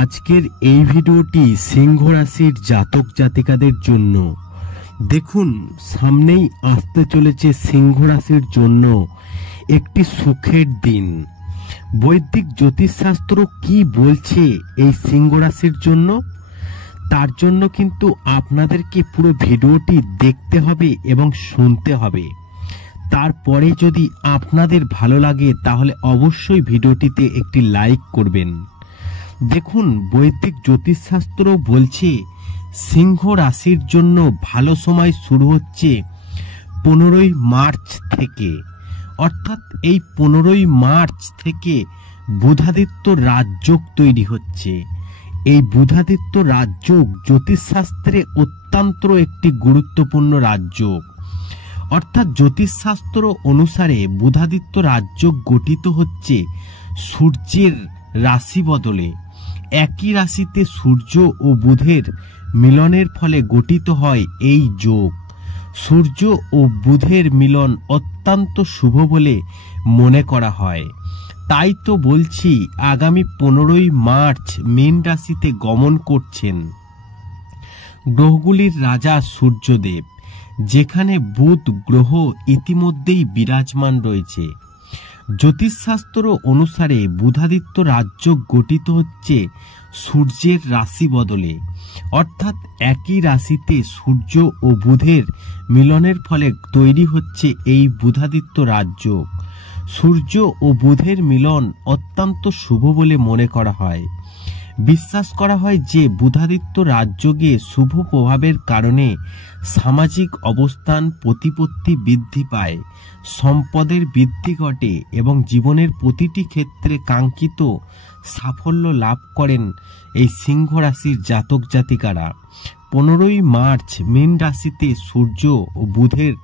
আজকের এই ভিডিওটি সিংহ রাশির জাতক জাতিকাদের জন্য। দেখুন, সামনেই আসতে চলেছে সিংহ রাশির জন্য একটি সুখের দিন। বৈদিক জ্যোতিষশাস্ত্র কি বলছে এই সিংহ রাশির জন্য, তার জন্য কিন্তু আপনাদেরকে পুরো ভিডিওটি দেখতে হবে এবং শুনতে হবে। তারপরে যদি আপনাদের ভালো লাগে তাহলে অবশ্যই ভিডিওটিতে একটি লাইক করবেন। দেখুন, বৈদিক জ্যোতিষশাস্ত্র বলছে সিংহ রাশির জন্য ভালো সময় শুরু হচ্ছে 15ই মার্চ থেকে। অর্থাৎ এই 15ই মার্চ থেকে বুধাদিত্য রাজযোগ তৈরি হচ্ছে। এই বুধাদিত্য রাজযোগ জ্যোতিষশাস্ত্রে অত্যন্ত একটি গুরুত্বপূর্ণ রাজযোগ। অর্থাৎ জ্যোতিষশাস্ত্র অনুসারে বুধাদিত্য রাজযোগ গঠিত হচ্ছে সূর্যের রাশি বদলে। একই রাশিতে সূর্য ও বুধের মিলনের ফলে গঠিত হয় এই যোগ। সূর্য ও বুধের মিলন অত্যন্ত শুভ বলে মনে করা হয়। তাই তো বলছি, আগামী 15ই মার্চ মীন রাশিতে গমন করছেন গ্রহগুলির রাজা সূর্যদেব, যেখানে বুধ গ্রহ ইতিমধ্যেই বিরাজমান রয়েছে। জ্যোতিষশাস্ত্র অনুসারে বুধাদিত্য রাজযোগ গঠিত হচ্ছে সূর্যের রাশি বদলে। অর্থাৎ একই রাশিতে সূর্য ও বুধের মিলনের ফলে তৈরি হচ্ছে এই বুধাদিত্য রাজযোগ। সূর্য ও বুধের মিলন অত্যন্ত শুভ বলে মনে করা হয়। বিশ্বাস করা হয় যে বুধাদিত্য রাজযোগে শুভ প্রভাবের কারণে সামাজিক অবস্থান প্রতিপত্তি বৃদ্ধি পায়, সম্পদের বৃদ্ধি ঘটে এবং জীবনের প্রতিটি ক্ষেত্রে কাঙ্ক্ষিত সাফল্য লাভ করেন এই সিংহ রাশির জাতক জাতিকারা। 15ই মার্চ মীন রাশিতে সূর্য ও বুধের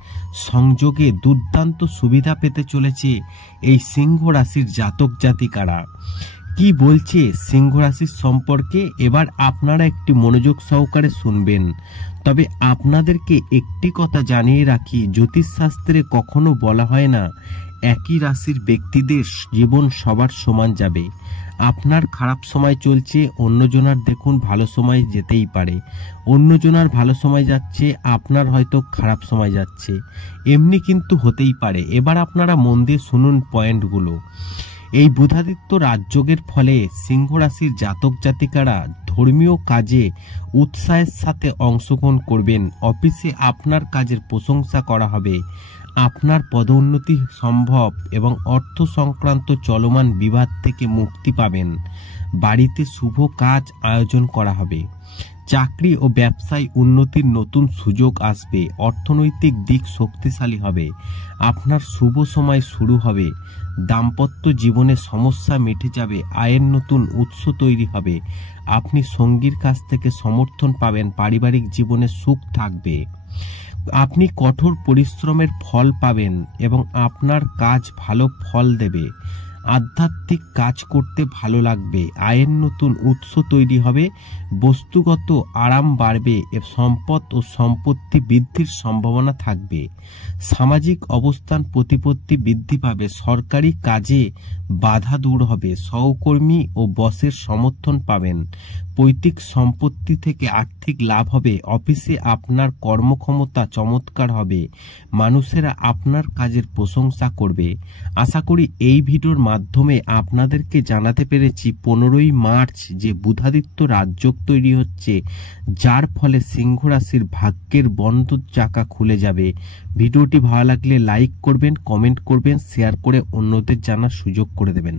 সংযোগে দুর্দান্ত সুবিধা পেতে চলেছে এই সিংহ রাশির জাতক জাতিকারা। কি বলছে সিংহ রাশির সম্পর্কে এবার আপনারা একটি মনোযোগ সহকারে শুনবেন। তবে আপনাদেরকে একটি কথা জানিয়ে রাখি, জ্যোতিষশাস্ত্রে কখনো বলা হয় না একই রাশির ব্যক্তিদের জীবন সবার সমান যাবে। আপনার খারাপ সময় চলছে, অন্যজনার দেখুন ভালো সময় যেতেই পারে। অন্যজনার ভালো সময় যাচ্ছে, আপনার হয়তো খারাপ সময় যাচ্ছে, এমনি কিন্তু হতেই পারে। এবার আপনারা মন দিয়ে শুনুন পয়েন্টগুলো। এই বুধাদিত্য রাজযোগের ফলে সিংহ রাশির জাতক জাতিকারা ধর্মীয় কাজে উৎসাহের সাথে অংশগ্রহণ করবেন। অফিসে আপনার কাজের প্রশংসা করা হবে, আপনার পদোন্নতি সম্ভব এবং অর্থ সংক্রান্ত চলমান বিবাদ থেকে মুক্তি পাবেন। বাড়িতে শুভ কাজ আয়োজন করা হবে। চাকরি ও ব্যবসায় উন্নতির নতুন সুযোগ আসবে। অর্থনৈতিক দিক শক্তিশালী হবে। আপনার শুভ সময় শুরু হবে। দাম্পত্য জীবনে সমস্যা মিটে যাবে। আয়ের নতুন উৎস তৈরি হবে। আপনি সঙ্গীর কাছ থেকে সমর্থন পাবেন। পারিবারিক জীবনে সুখ থাকবে। আপনি কঠোর পরিশ্রমের ফল পাবেন এবং আপনার কাজ ভালো ফল দেবে। আধ্যাত্মিক কাজ করতে ভালো লাগবে। আয়ের নতুন উৎস তৈরি হবে। বস্তুগত আরাম বাড়বে। সম্পদ ও সম্পত্তি বৃদ্ধির সম্ভাবনা থাকবে। সামাজিক অবস্থান প্রতিপত্তি বৃদ্ধি পাবে। সরকারি কাজে বাধা দূর হবে। সহকর্মী ও বসের সমর্থন পাবেন। পৈতৃক সম্পত্তি থেকে আর্থিক লাভ হবে। অফিসে আপনার কর্মক্ষমতা চমৎকার হবে। মানুষেরা আপনার কাজের প্রশংসা করবে। আশা করি এই ভিডিওর মাধ্যমে আপনাদেরকে জানাতে পেরেছি 15ই মার্চ যে বুধাদিত্য রাজযোগ তৈরি হচ্ছে, যার ফলে সিংহ রাশির ভাগ্যের বন্ধ চাকা খুলে যাবে। ভিডিওটি ভালো লাগলে লাইক করবেন, কমেন্ট করবেন, শেয়ার করে অন্যদের জানার সুযোগ করে দেবেন।